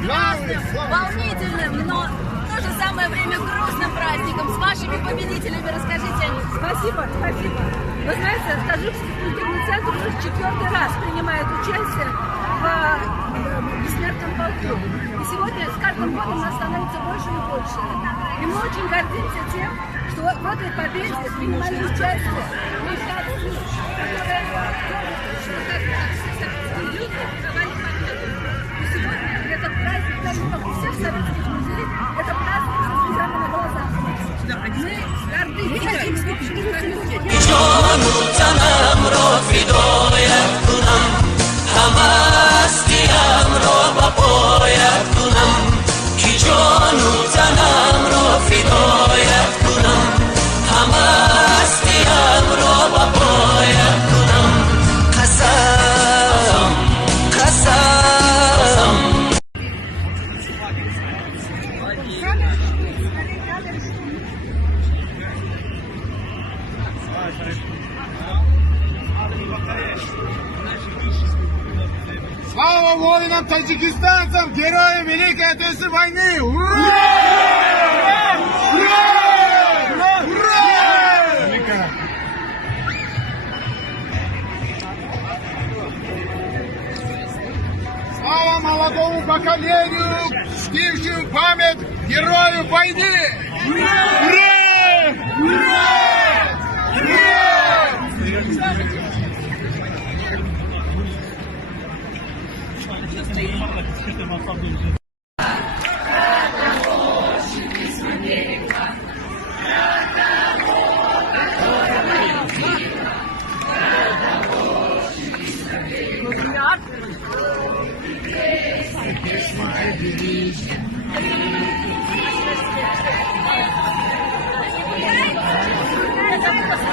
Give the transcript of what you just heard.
прекрасным, волнительным, но в то же самое время грустным праздником с вашими победителями. Расскажите о них. Спасибо, спасибо. Вы знаете, Таджикский культурный центр уже 4-й раз принимает участие в бессмертном полку. И сегодня с каждым годом нас становится больше и больше. И мы очень гордимся тем, что в этой победе принимали участие люди, которые люди давали победу. И сегодня этот праздник, даже как у всех советских музеев, это праздник со слезами на глазах. Мы горды. Слава воинам таджикистанцам, героям Великой Отечественной войны! Ура! Ура! Ура! Слава молодому поколению, чтившему память героев войны! Ура! Ура! Это просто